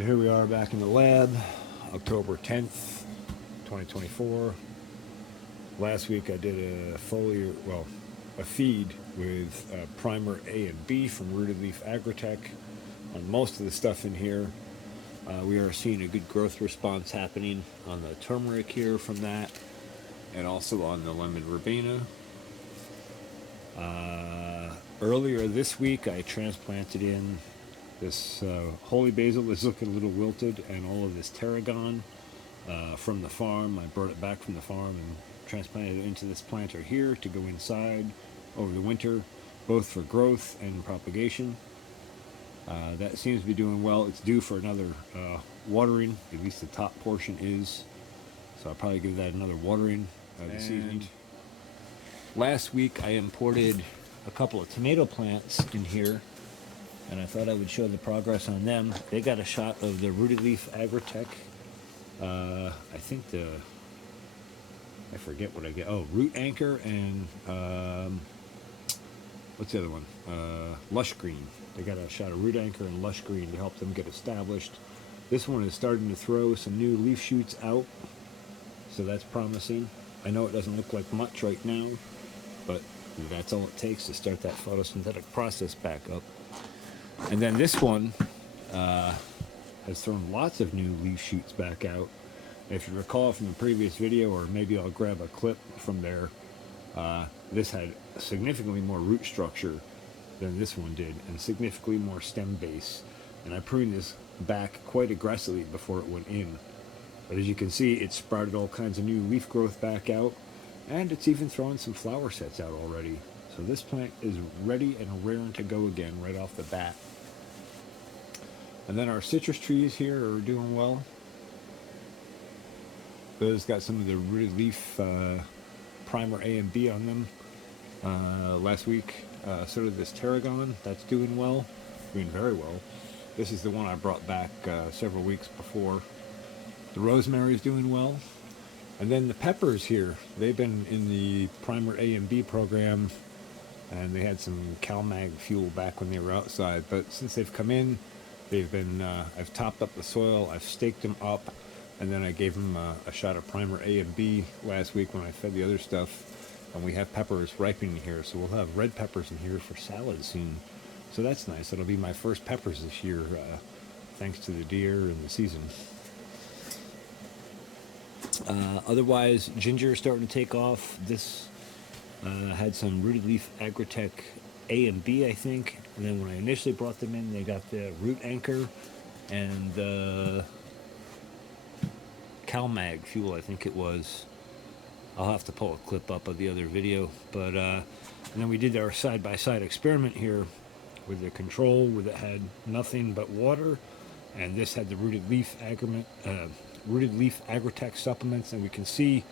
So here we are back in the lab, October 10th, 2024. Last week I did a feed with primer A and B from Rooted Leaf Agritech on most of the stuff in here. We are seeing a good growth response happening on the turmeric here from that, and also on the lemon verbena. Earlier this week I transplanted in this holy basil is looking a little wilted, and all of this tarragon from the farm. I brought it back from the farm and transplanted it into this planter here to go inside over the winter, both for growth and propagation. That seems to be doing well. It's due for another watering, at least the top portion is. So I'll probably give that another watering this evening. Last week I imported a couple of tomato plants in here, and I thought I would show the progress on them. They got a shot of the Rooted Leaf Agritech. I think I forget what I get. Oh, Root Anchor and what's the other one? Lush Green. They got a shot of Root Anchor and Lush Green to help them get established. This one is starting to throw some new leaf shoots out, so that's promising. I know it doesn't look like much right now, but that's all it takes to start that photosynthetic process back up. And then this one has thrown lots of new leaf shoots back out. If you recall from the previous video, or maybe I'll grab a clip from there, this had significantly more root structure than this one did, and significantly more stem base. And I pruned this back quite aggressively before it went in. But as you can see, it sprouted all kinds of new leaf growth back out, and it's even throwing some flower sets out already. So this plant is ready and raring to go again right off the bat. And then our citrus trees here are doing well. Those got some of the Rooted Leaf primer A and B on them last week. So did this tarragon. That's doing well, doing very well. This is the one I brought back several weeks before. The rosemary is doing well. And then the peppers here, they've been in the primer A and B program, and they had some CalMag fuel back when they were outside. But since they've come in, they've been, I've topped up the soil, I've staked them up, and then I gave them a shot of primer A and B last week when I fed the other stuff. And we have peppers ripening here, so we'll have red peppers in here for salad soon. So that's nice. It'll be my first peppers this year, thanks to the deer and the season. Otherwise, ginger is starting to take off. This had some Rooted Leaf Agritech A and B, I think. And then when I initially brought them in, they got the Root Anchor and the CalMag fuel, I think it was. I'll have to pull a clip up of the other video. But and then we did our side-by-side experiment here with the control, where it had nothing but water, and this had the Rooted Leaf Agritech supplements, and we can see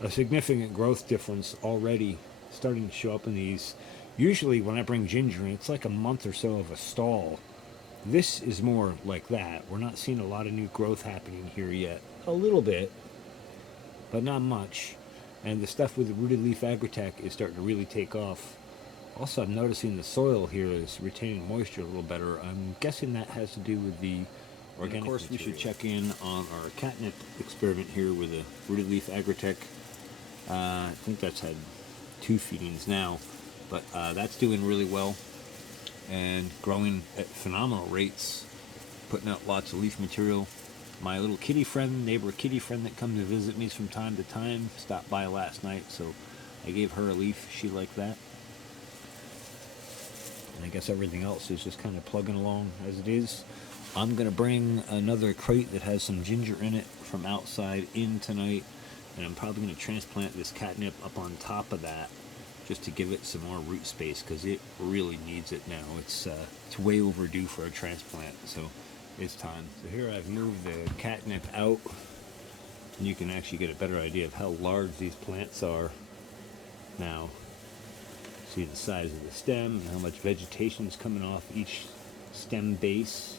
a significant growth difference already starting to show up in these. Usually when I bring ginger in, it's like a month or so of a stall. This is more like that. We're not seeing a lot of new growth happening here yet. A little bit, but not much. And the stuff with the Rooted Leaf Agritech is starting to really take off. Also, I'm noticing the soil here is retaining moisture a little better. I'm guessing that has to do with the organic. And of course, material. We should check in on our catnip experiment here with the Rooted Leaf Agritech. I think that's had 2 feedings now, but that's doing really well and growing at phenomenal rates, putting out lots of leaf material. My little neighbor kitty friend that comes to visit me from time to time stopped by last night, so I gave her a leaf. She liked that. And I guess everything else is just kind of plugging along as it is. I'm going to bring another crate that has some ginger in it from outside in tonight, and I'm probably going to transplant this catnip up on top of that just to give it some more root space, because it really needs it now. It's way overdue for a transplant, so it's time. So here I've moved the catnip out, and you can actually get a better idea of how large these plants are now. See the size of the stem and how much vegetation is coming off each stem base.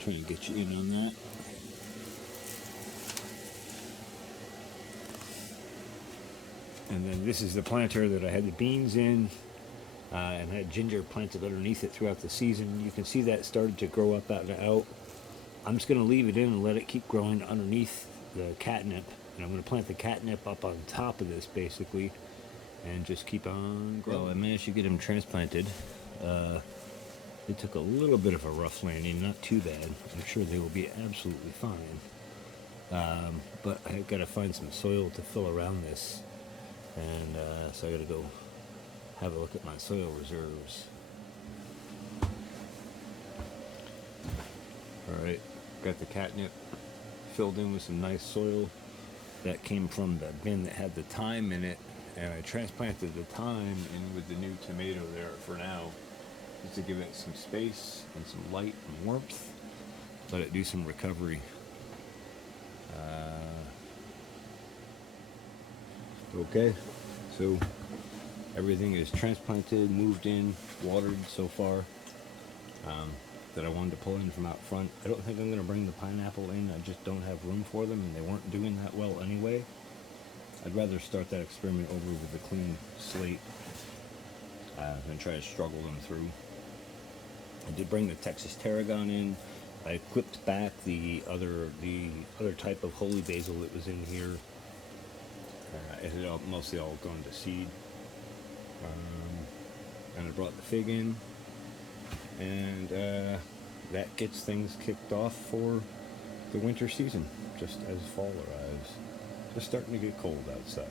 Trying to get you in on that. And then this is the planter that I had the beans in. And had ginger planted underneath it throughout the season. You can see that started to grow up out. I'm just going to leave it in and let it keep growing underneath the catnip. And I'm going to plant the catnip up on top of this, basically, and just keep on growing. Well, I managed to get them transplanted. It took a little bit of a rough landing, not too bad. I'm sure they will be absolutely fine. But I've got to find some soil to fill around this. And so I got to go have a look at my soil reserves. Alright, got the catnip filled in with some nice soil. That came from the bin that had the thyme in it. And I transplanted the thyme in with the new tomato there for now, just to give it some space and some light and warmth. Let it do some recovery. Okay, so everything is transplanted, moved in, watered so far. That I wanted to pull in from out front. I don't think I'm going to bring the pineapple in. I just don't have room for them, and they weren't doing that well anyway. I'd rather start that experiment over with a clean slate than try to struggle them through. I did bring the Texas tarragon in. I clipped back the other type of holy basil that was in here. It had mostly all gone to seed. And I brought the fig in. And that gets things kicked off for the winter season, just as fall arrives. Just starting to get cold outside.